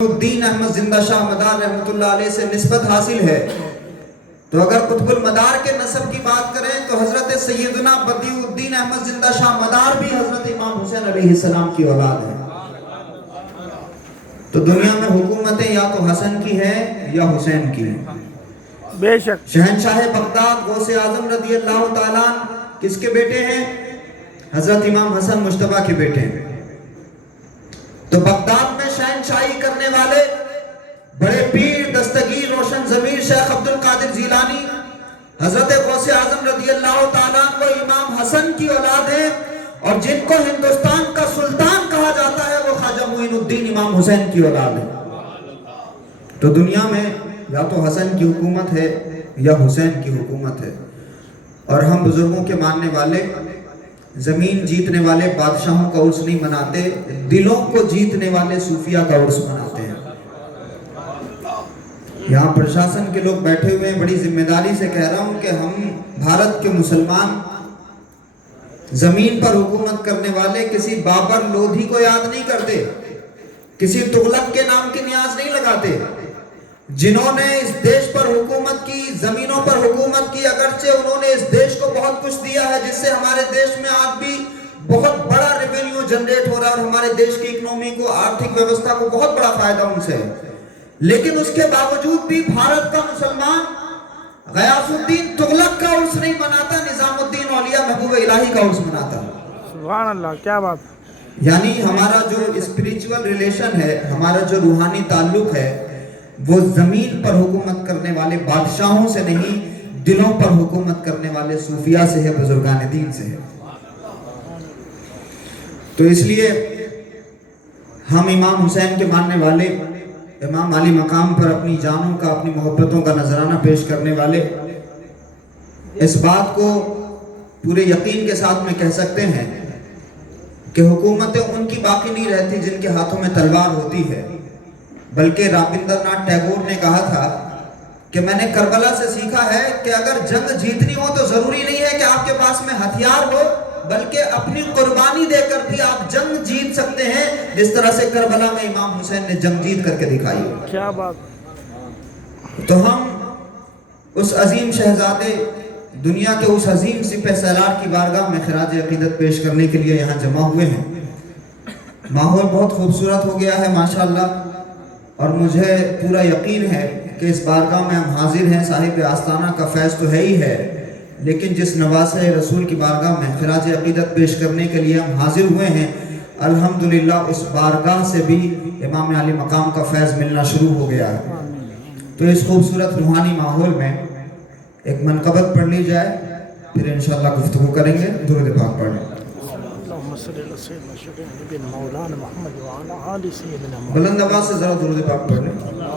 الدین احمد زندہ شاہ مدار رحمۃ اللہ علیہ سے نسبت حاصل ہے، تو اگر قطب المدار کے نسب کی بات کریں تو حضرت سیدنا بدیع الدین احمد زندہ شاہ مدار بھی حضرت امام حسین علیہ السلام کی اولاد ہے۔ تو دنیا میں حکومتیں یا تو حسن کی ہیں یا حسین کی ہیں۔ بے شک شہنشاہ بغداد غوث اعظم رضی اللہ تعالیٰ کس کے بیٹے ہیں؟ حضرت امام حسن مجتبیٰ کے بیٹے ہیں۔ تو بغداد میں شہنشاہی کرنے والے بڑے پیر دستگیر روشن ضمیر شیخ عبد القادر جیلانی حضرت غوث اعظم رضی اللہ تعالیٰ کو امام حسن کی اولاد ہے، اور جن کو ہندوستان کا سلطان کہا جاتا ہے وہ خواجہ معین الدین امام حسین کی اولاد ہے۔ تو دنیا میں یا تو حسن کی حکومت ہے یا حسین کی حکومت ہے، اور ہم بزرگوں کے ماننے والے زمین جیتنے والے بادشاہوں کا عرس نہیں مناتے، دلوں کو جیتنے والے صوفیہ کا عرس مناتے ہیں۔ یہاں پرشاسن کے لوگ بیٹھے ہوئے ہیں، بڑی ذمہ داری سے کہہ رہا ہوں کہ ہم بھارت کے مسلمان زمین پر حکومت کرنے والے کسی بابر لودھی کو یاد نہیں کرتے، کسی تغلق کے نام کی نیاز نہیں لگاتے۔ جنہوں نے اس دیش پر حکومت کی، زمینوں پر حکومت کی، اگرچہ انہوں نے اس دیش کو بہت کچھ دیا ہے جس سے ہمارے دیش میں آج بھی بہت بڑا ریونیو جنریٹ ہو رہا ہے، اور ہمارے دیش کی اکنومی کو، آرتھک ویوستھا کو بہت بڑا فائدہ ان سے ہے، لیکن اس کے باوجود بھی بھارت کا مسلمان غیاث الدین تغلق کا عرس نہیں مناتا، نظام الدین اولیاء محبوب الہی کا عرس مناتا۔ سبحان اللہ، کیا بات۔ یعنی ہمارا جو اسپریچول ریلیشن ہے، ہمارا جو روحانی تعلق ہے، وہ زمین پر حکومت کرنے والے بادشاہوں سے نہیں، دلوں پر حکومت کرنے والے صوفیاء سے ہے، بزرگان دین سے ہے۔ تو اس لیے ہم امام حسین کے ماننے والے، امام علی مقام پر اپنی جانوں کا، اپنی محبتوں کا نذرانہ پیش کرنے والے، اس بات کو پورے یقین کے ساتھ میں کہہ سکتے ہیں کہ حکومتیں ان کی باقی نہیں رہتی جن کے ہاتھوں میں تلوار ہوتی ہے، بلکہ رابندر ناتھ ٹیگور نے کہا تھا کہ میں نے کربلا سے سیکھا ہے کہ اگر جنگ جیتنی ہو تو ضروری نہیں ہے کہ آپ کے پاس میں ہتھیار ہو، بلکہ اپنی قربانی دے کر بھی آپ جنگ جیت سکتے ہیں، جس طرح سے کربلا میں امام حسین نے جنگ جیت کر کے دکھائی۔ کیا بات۔ تو ہم اس عظیم شہزادے، دنیا کے اس عظیم سپہ سالار کی بارگاہ میں خراج عقیدت پیش کرنے کے لیے یہاں جمع ہوئے ہیں۔ ماحول بہت خوبصورت ہو گیا ہے ماشاءاللہ، اور مجھے پورا یقین ہے کہ اس بارگاہ میں ہم حاضر ہیں، صاحب آستانہ کا فیض تو ہے ہی ہے، لیکن جس نواسہ رسول کی بارگاہ میں خراج عقیدت پیش کرنے کے لیے ہم حاضر ہوئے ہیں، الحمدللہ اس بارگاہ سے بھی امام علی مقام کا فیض ملنا شروع ہو گیا ہے۔ تو اس خوبصورت روحانی ماحول میں ایک منقبت پڑھ لی جائے، پھر انشاءاللہ گفتگو کریں گے۔ درود پاک پڑھ لیں۔ بلند آواز سے ذرا درود پاک پڑھ لیں۔